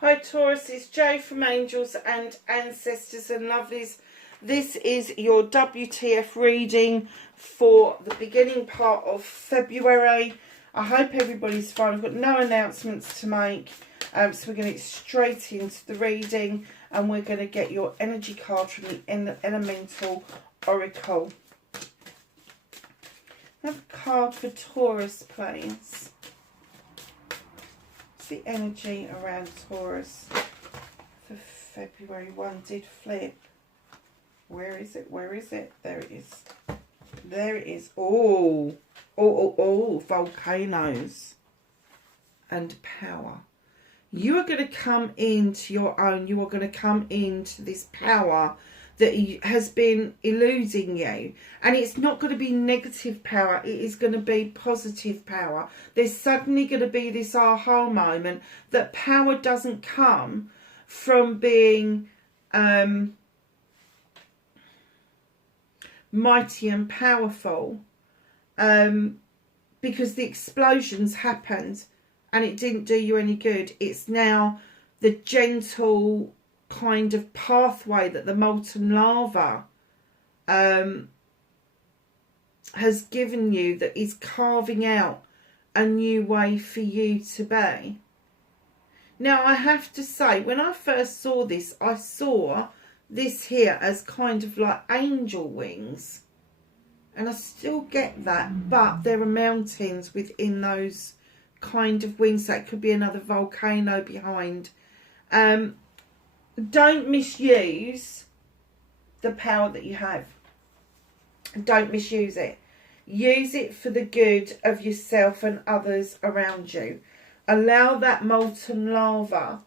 Hi Taurus, it's Jo from Angels and Ancestors and Lovelies. This is your WTF reading for the beginning part of February. I hope everybody's fine. I've got no announcements to make. So we're going to get straight into the reading and we're going to get your energy card from the Elemental Oracle. Have a card for Taurus, please. The energy around Taurus for February. One did flip. Where is it? Where is it? There it is. There it is. Oh, volcanoes and power. You are going to come into your own. You are going to come into this power that has been eluding you, and it's not going to be negative power, it is going to be positive power. There's suddenly going to be this aha moment that power doesn't come from being mighty and powerful, because the explosions happened and it didn't do you any good. It's now the gentle kind of pathway that the molten lava has given you, that is carving out a new way for you to be. Now I have to say, when I first saw this, I saw this here as kind of like angel wings, and I still get that, but there are mountains within those kind of wings. That could be another volcano behind. Don't misuse the power that you have. Don't misuse it. Use it for the good of yourself and others around you. Allow that molten lava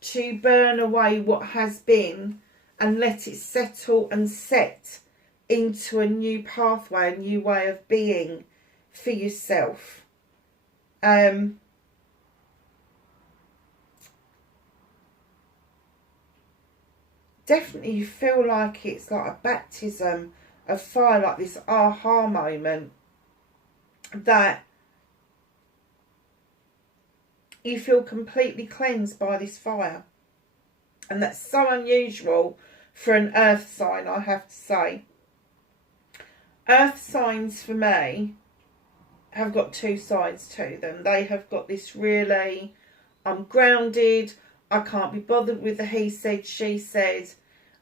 to burn away what has been and let it settle and set into a new pathway, a new way of being for yourself. Definitely you feel like it's like a baptism of fire, like this aha moment, that you feel completely cleansed by this fire. And that's so unusual for an earth sign, I have to say. Earth signs for me have got two sides to them. They have got this really, I'm grounded, I can't be bothered with the he said, she said.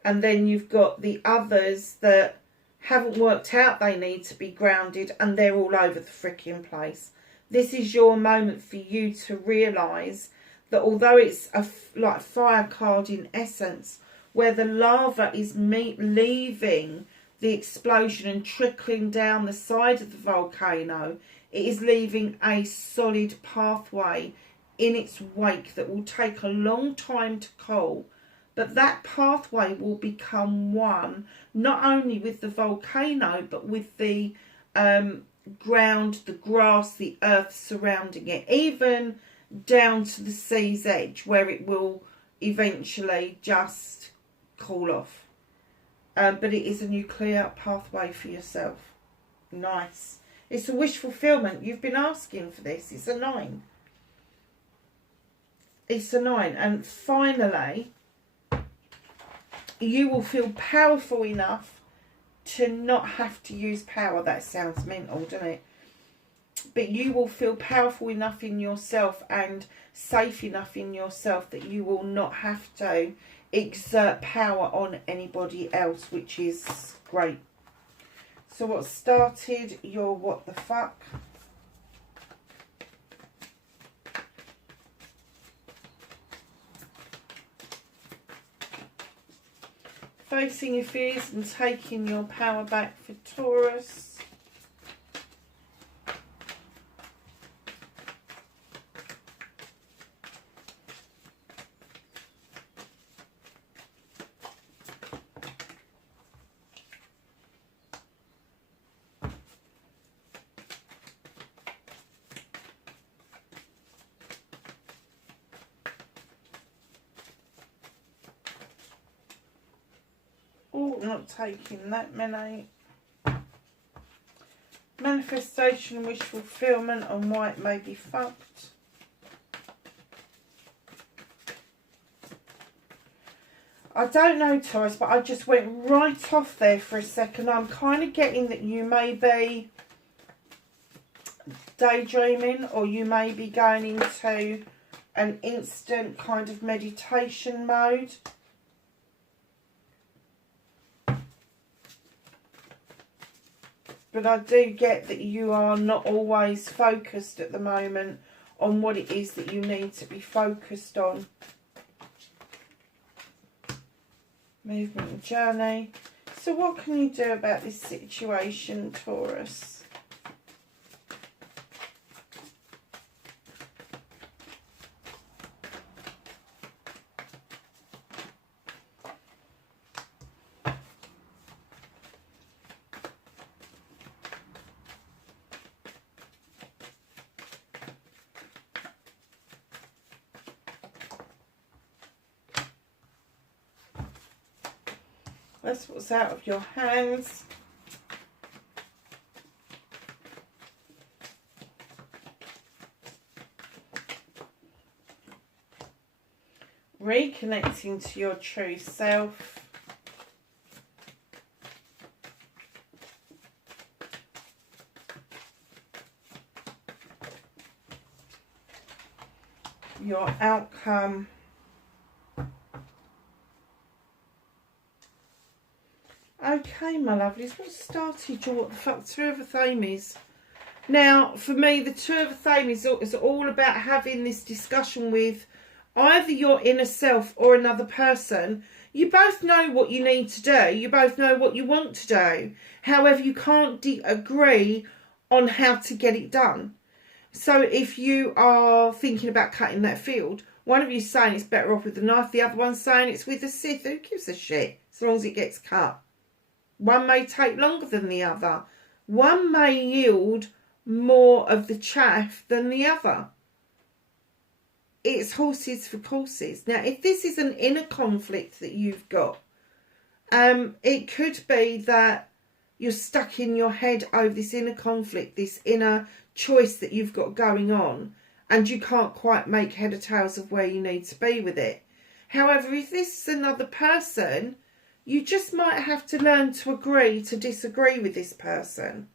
And then you've got the others that haven't worked out they need to be grounded and they're all over the freaking place. This is your moment for you to realise that although it's a like fire card in essence, where the lava is leaving the explosion and trickling down the side of the volcano, it is leaving a solid pathway in its wake that will take a long time to cool, but that pathway will become one not only with the volcano but with the ground, the grass, the earth surrounding it, even down to the sea's edge where it will eventually just cool off. But it is a new clear pathway for yourself. Nice. It's a wish fulfillment. You've been asking for this. It's a 9. It's a 9. And finally, you will feel powerful enough to not have to use power. That sounds mental, doesn't it? But you will feel powerful enough in yourself and safe enough in yourself that you will not have to exert power on anybody else, which is great. So what started your what the fuck? Facing your fears and taking your power back for Taurus. Oh, not taking that many. Manifestation, wish fulfillment, and why it may be fucked. I don't know, Taurus, but I just went right off there for a second. I'm kind of getting that you may be daydreaming, or you may be going into an instant kind of meditation mode. But I do get that you are not always focused at the moment on what it is that you need to be focused on. Movement and journey. So what can you do about this situation, Taurus? That's what's out of your hands. Reconnecting to your true self. Your outcome. Okay, my lovelies, what started your, what the fuck, Two of Thames? Now, for me, the Two of Thames is all about having this discussion with either your inner self or another person. You both know what you need to do. You both know what you want to do. However, you can't agree on how to get it done. So if you are thinking about cutting that field, one of you is saying it's better off with the knife, the other one's saying it's with the scythe. Who gives a shit as long as it gets cut? One may take longer than the other. One may yield more of the chaff than the other. It's horses for courses. Now, if this is an inner conflict that you've got, it could be that you're stuck in your head over this inner conflict, this inner choice that you've got going on, and you can't quite make head or tails of where you need to be with it. However, if this is another person, you just might have to learn to agree to disagree with this person.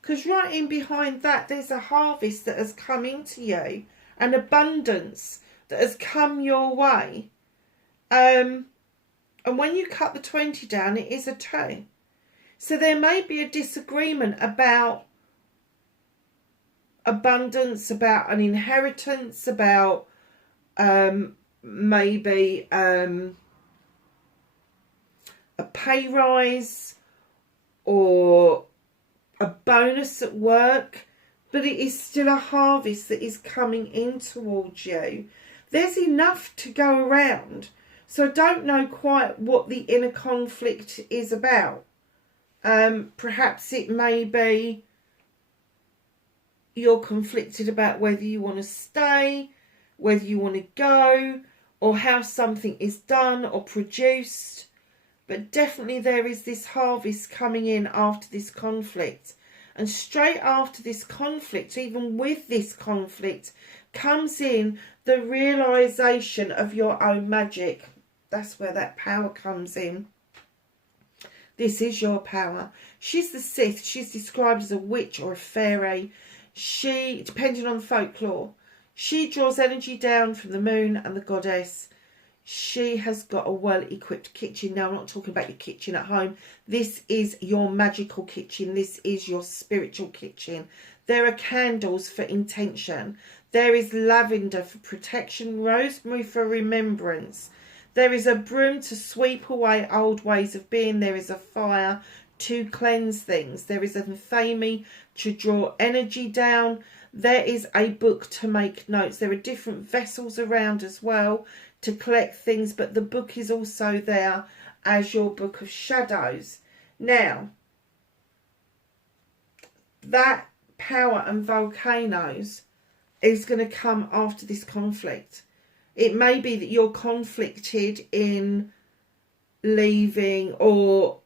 Because right in behind that, there's a harvest that has come into you, an abundance that has come your way. And when you cut the 20 down, it is a 2. So there may be a disagreement about abundance, about an inheritance, about maybe a pay rise or a bonus at work, but it is still a harvest that is coming in towards you. There's enough to go around, so I don't know quite what the inner conflict is about. Perhaps it may be you're conflicted about whether you want to stay, whether you want to go, or how something is done or produced. But definitely there is this harvest coming in after this conflict. And straight after this conflict, even with this conflict, comes in the realisation of your own magic. That's where that power comes in. This is your power. She's the Scythe. She's described as a witch or a fairy. She, depending on folklore, she draws energy down from the moon and the goddess. She has got a well-equipped kitchen. Now, I'm not talking about your kitchen at home. This is your magical kitchen. This is your spiritual kitchen. There are candles for intention. There is lavender for protection, rosemary for remembrance. There is a broom to sweep away old ways of being. There is a fire to cleanse things. There is a thame to draw energy down. There is a book to make notes. There are different vessels around as well to collect things, but the book is also there as your book of shadows. Now, that power and volcanoes is going to come after this conflict. It may be that you're conflicted in leaving or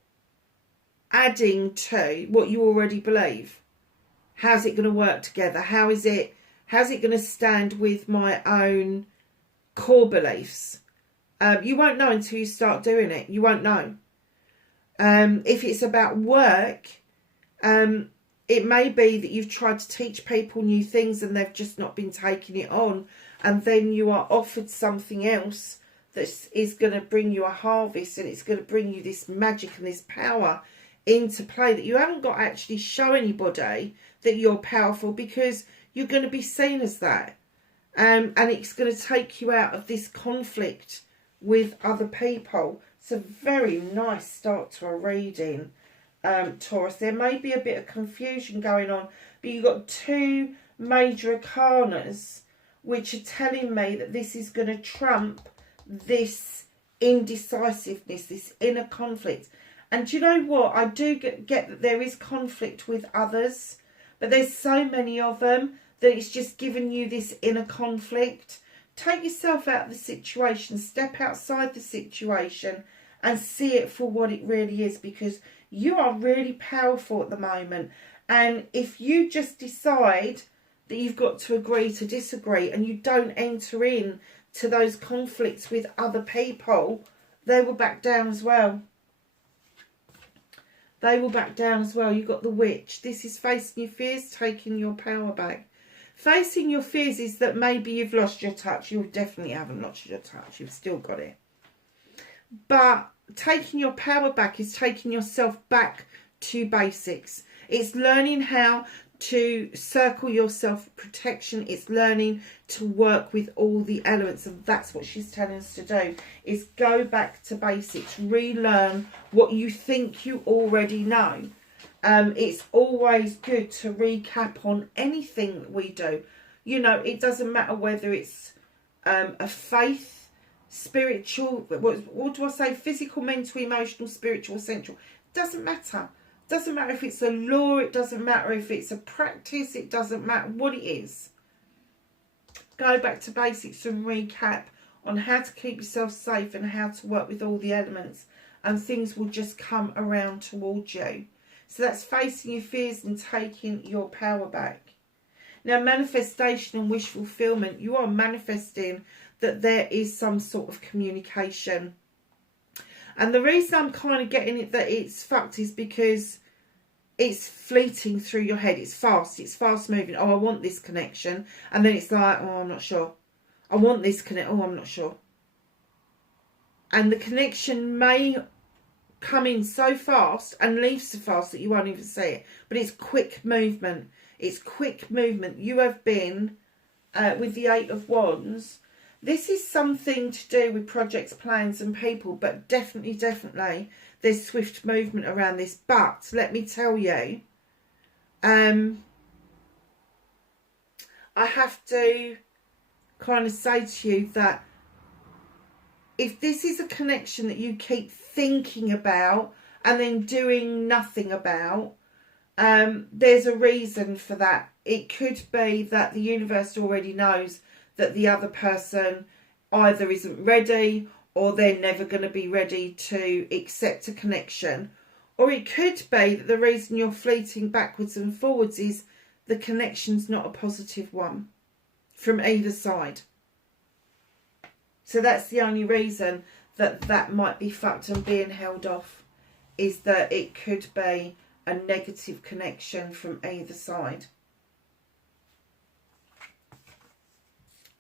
adding to what you already believe. How's it going to work together? How's it going to stand with my own core beliefs? You won't know until you start doing it. You won't know. If it's about work, it may be that you've tried to teach people new things and they've just not been taking it on. And then you are offered something else that is going to bring you a harvest, and it's going to bring you this magic and this power into play that you haven't got to actually show anybody that you're powerful, because you're going to be seen as that. And it's going to take you out of this conflict with other people. It's a very nice start to a reading, Taurus. There may be a bit of confusion going on, but you've got two major arcanas which are telling me that this is going to trump this indecisiveness, this inner conflict. And do you know what? I do get that there is conflict with others, but there's so many of them that it's just giving you this inner conflict. Take yourself out of the situation, step outside the situation and see it for what it really is, because you are really powerful at the moment. And if you just decide that you've got to agree to disagree and you don't enter in to those conflicts with other people, they will back down as well. They will back down as well. You've got the Witch. This is facing your fears, taking your power back. Facing your fears is that maybe you've lost your touch. You definitely haven't lost your touch. You've still got it. But taking your power back is taking yourself back to basics. It's learning how to circle your self-protection. It's learning to work with all the elements, and that's what she's telling us to do, is go back to basics, relearn what you think you already know. It's always good to recap on anything that we do. You know, it doesn't matter whether it's a faith, spiritual, what do I say, physical, mental, emotional, spiritual, sensual. Doesn't matter. Doesn't matter if it's a law, it doesn't matter if it's a practice, it doesn't matter what it is. Go back to basics and recap on how to keep yourself safe and how to work with all the elements, and things will just come around towards you. So that's facing your fears and taking your power back. Now, manifestation and wish fulfillment, you are manifesting that there is some sort of communication. And the reason I'm kind of getting it that it's fucked is because it's fleeting through your head. It's fast moving. Oh, I want this connection. And then it's like, oh, I'm not sure. I want this connection. Oh, I'm not sure. And the connection may come in so fast and leave so fast that you won't even see it. But it's quick movement. It's quick movement. You have been, with the Eight of Wands, this is something to do with projects, plans and people, but definitely there's swift movement around this. But let me tell you, I have to kind of say to you that if this is a connection that you keep thinking about and then doing nothing about, there's a reason for that. It could be that the universe already knows that the other person either isn't ready or they're never going to be ready to accept a connection. Or it could be that the reason you're fleeting backwards and forwards is the connection's not a positive one from either side. So that's the only reason that that might be fucked and being held off, is that it could be a negative connection from either side.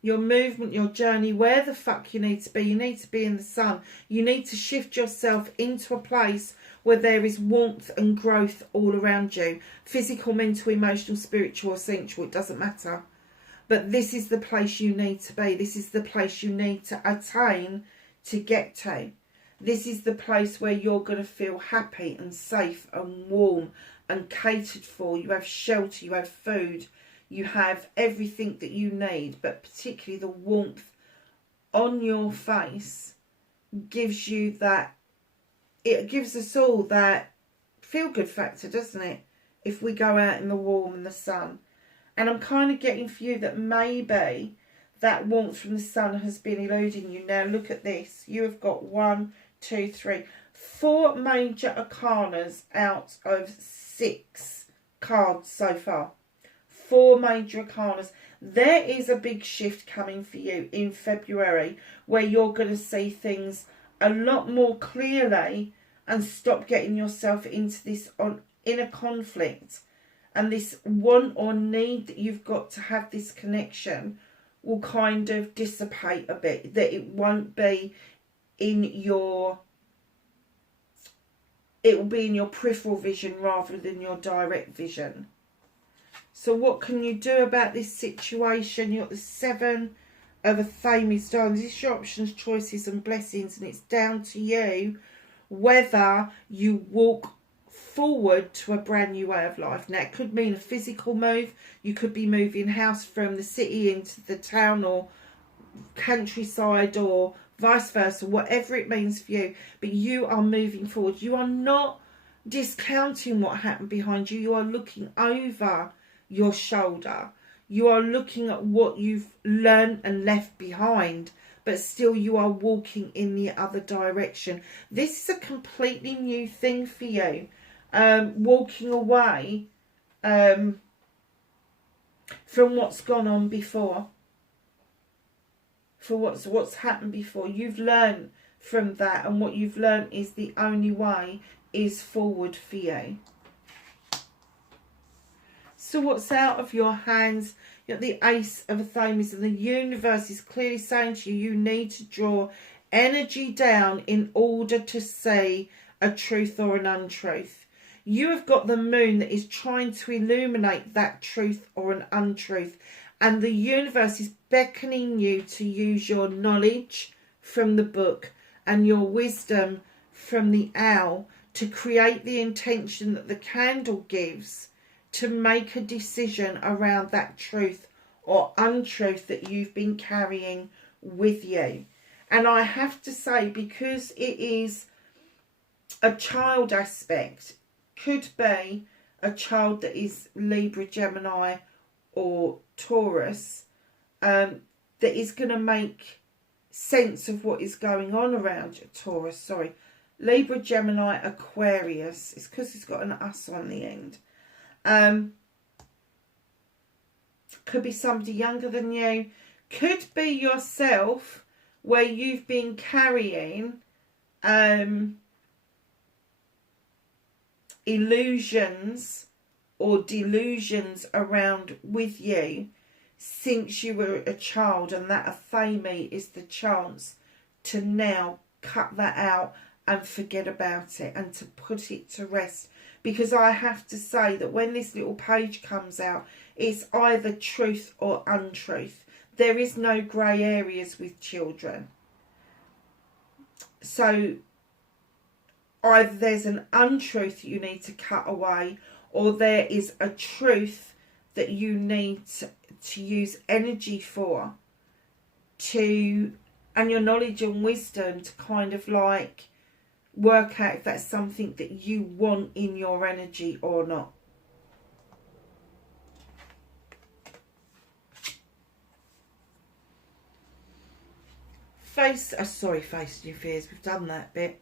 Your movement, your journey, where the fuck you need to be. You need to be in the sun. You need to shift yourself into a place where there is warmth and growth all around you. Physical, mental, emotional, spiritual or sensual, it doesn't matter. But this is the place you need to be. This is the place you need to attain to get to. This is the place where you're going to feel happy and safe and warm and catered for. You have shelter, you have food. You have everything that you need, but particularly the warmth on your face gives you that, it gives us all that feel-good factor, doesn't it? If we go out in the warm and the sun. And I'm kind of getting for you that maybe that warmth from the sun has been eluding you. Now look at this. You have got 1, 2, 3, 4 major arcanas out of 6 cards so far. 4 major arcanas. There is a big shift coming for you in February where you're going to see things a lot more clearly and stop getting yourself into this inner conflict, and this want or need that you've got to have this connection will kind of dissipate a bit, that it won't be in your, it will be in your peripheral vision rather than your direct vision. So what can you do about this situation? You've got the Seven of a Thames Diamonds. It's your options, choices and blessings, and it's down to you whether you walk forward to a brand new way of life. Now, it could mean a physical move. You could be moving house from the city into the town or countryside or vice versa, whatever it means for you. But you are moving forward. You are not discounting what happened behind you. You are looking over your shoulder. You are looking at what you've learned and left behind, but still you are walking in the other direction. This is a completely new thing for you. Walking away from what's gone on before, for what's happened before. You've learned from that, and what you've learned is the only way is forward for you. So what's out of your hands? You got the Ace of a Thames, and the universe is clearly saying to you, you need to draw energy down in order to see a truth or an untruth. You have got the moon that is trying to illuminate that truth or an untruth, and the universe is beckoning you to use your knowledge from the book and your wisdom from the owl to create the intention that the candle gives, to make a decision around that truth or untruth that you've been carrying with you. And I have to say, because it is a child aspect, could be a child that is Libra, Gemini or Taurus, that is going to make sense of what is going on around Taurus, sorry. Libra, Gemini, Aquarius. It's because it's got an us on the end. Could be somebody younger than you. Could be yourself, where you've been carrying illusions or delusions around with you since you were a child, and that Athame is the chance to now cut that out and forget about it and to put it to rest. Because I have to say that when this little page comes out, it's either truth or untruth. There is no grey areas with children. So either there's an untruth that you need to cut away, or there is a truth that you need to use energy for, and your knowledge and wisdom to kind of like work out if that's something that you want in your energy or not. Face your fears. We've done that bit.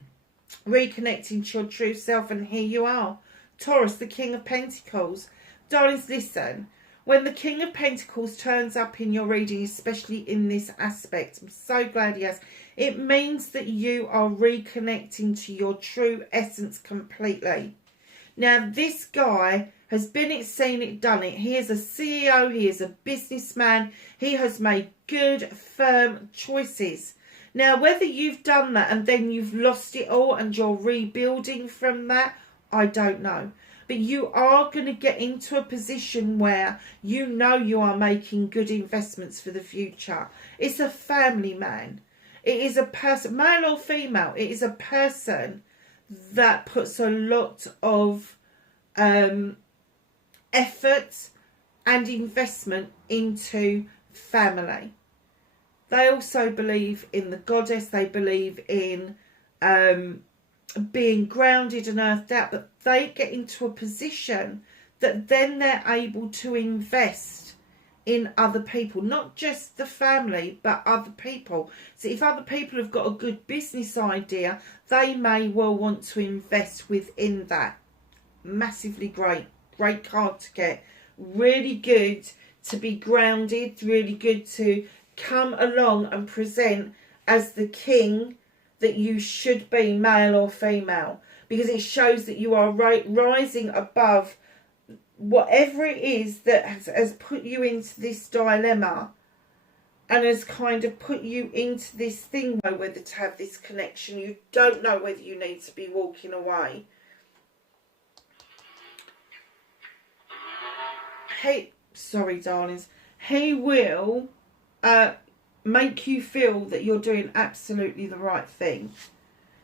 Reconnecting to your true self, and here you are. Taurus, the King of Pentacles. Darlings, listen. When the King of Pentacles turns up in your reading, especially in this aspect, I'm so glad he has. It means that you are reconnecting to your true essence completely. Now, this guy has been it, seen it, done it. He is a CEO. He is a businessman. He has made good, firm choices. Now, whether you've done that and then you've lost it all and you're rebuilding from that, I don't know. But you are going to get into a position where you know you are making good investments for the future. It's a family man. It is a person, male or female. It is a person that puts a lot of effort and investment into family. They also believe in the goddess. They believe in being grounded and earthed out, but they get into a position that then they're able to invest in other people, not just the family, but other people. So if other people have got a good business idea, they may well want to invest within that. Massively great card to get. Really good to be grounded, really good to come along and present as the king that you should be, male or female, because it shows that you are rising above whatever it is that has put you into this dilemma and has kind of put you into this thing whether to have this connection. You don't know whether you need to be walking away. Hey, sorry, darlings. He will make you feel that you're doing absolutely the right thing.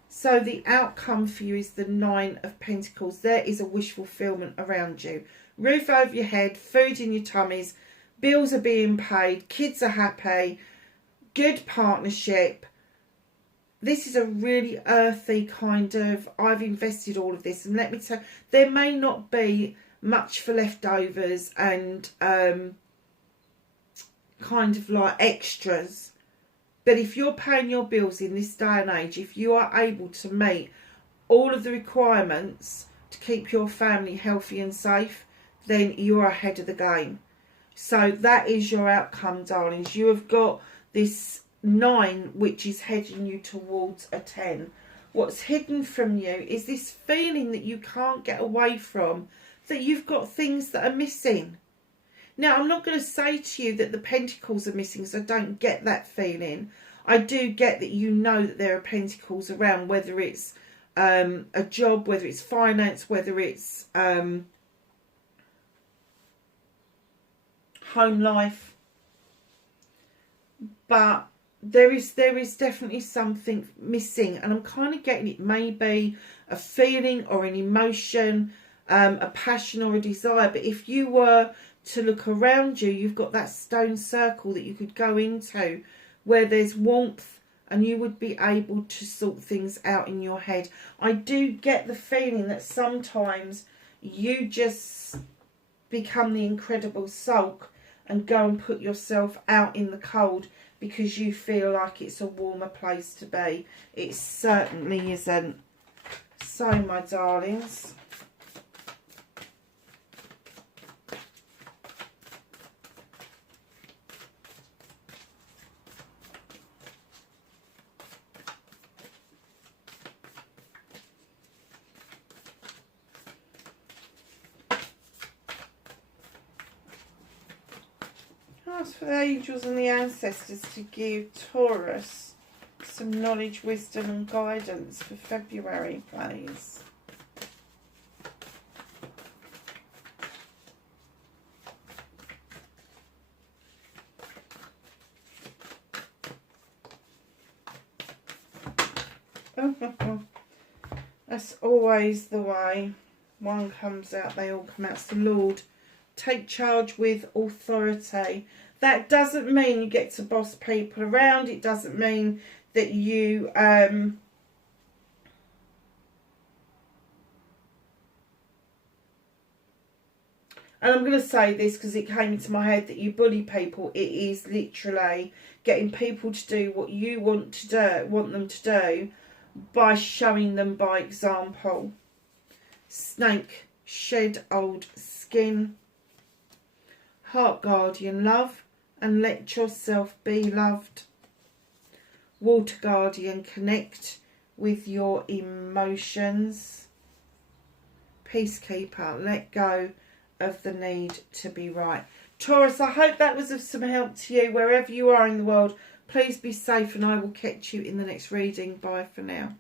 So the outcome for you is the 9 of Pentacles. There is a wish fulfillment around you. Roof over your head, food in your tummies, bills are being paid, kids are happy, good partnership. This is a really earthy kind of, I've invested all of this. And let me tell you, there may not be much for leftovers and kind of like extras. But if you're paying your bills in this day and age, if you are able to meet all of the requirements to keep your family healthy and safe, then you are ahead of the game. So that is your outcome, darlings. You have got this 9, which is heading you towards a 10. What's hidden from you is this feeling that you can't get away from, that you've got things that are missing. Now, I'm not going to say to you that the pentacles are missing, so I don't get that feeling. I do get that you know that there are pentacles around, whether it's a job, whether it's finance, whether it's home life. But there is definitely something missing, and I'm kind of getting it may be a feeling or an emotion, a passion or a desire. But if you were to look around you, you've got that stone circle that you could go into where there's warmth, and you would be able to sort things out in your head. I do get the feeling that sometimes you just become the incredible sulk and go and put yourself out in the cold because you feel like it's a warmer place to be. It certainly isn't. So, my darlings, ask for the angels and the ancestors to give Taurus some knowledge, wisdom and guidance for February, please. That's always the way. One comes out, they all come out. It's the Lord. Take charge with authority. That doesn't mean you get to boss people around. It doesn't mean that you and I'm going to say this because it came into my head, that you bully people. It is literally getting people to do what you want them to do by showing them by example. Snake, shed old skin. Heart guardian, love and let yourself be loved. Water guardian, connect with your emotions. Peacekeeper, let go of the need to be right. Taurus, I hope that was of some help to you wherever you are in the world. Please be safe, and I will catch you in the next reading. Bye for now.